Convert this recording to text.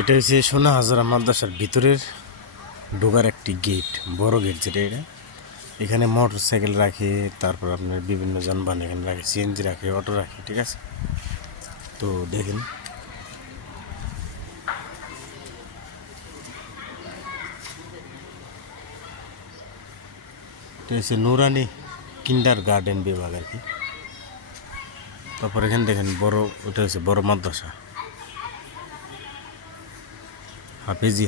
এটা হচ্ছে সোনা হাজারা মাদ্রাসার ভিতরের ঢোকার একটি গেট, বড় গেট যেটা এটা। এখানে মোটর সাইকেল রাখে, তারপর আপনার বিভিন্ন যানবাহন এখানে রাখে, সিএনজি রাখে, অটো রাখে, ঠিক আছে। তো দেখেন এটা হচ্ছে নুরানি কিন্ডার গার্ডেন বিভাগ আর কি। তারপর এখানে দেখেন বড়, ওটা হচ্ছে বড় মাদ্রাসা হাফেজি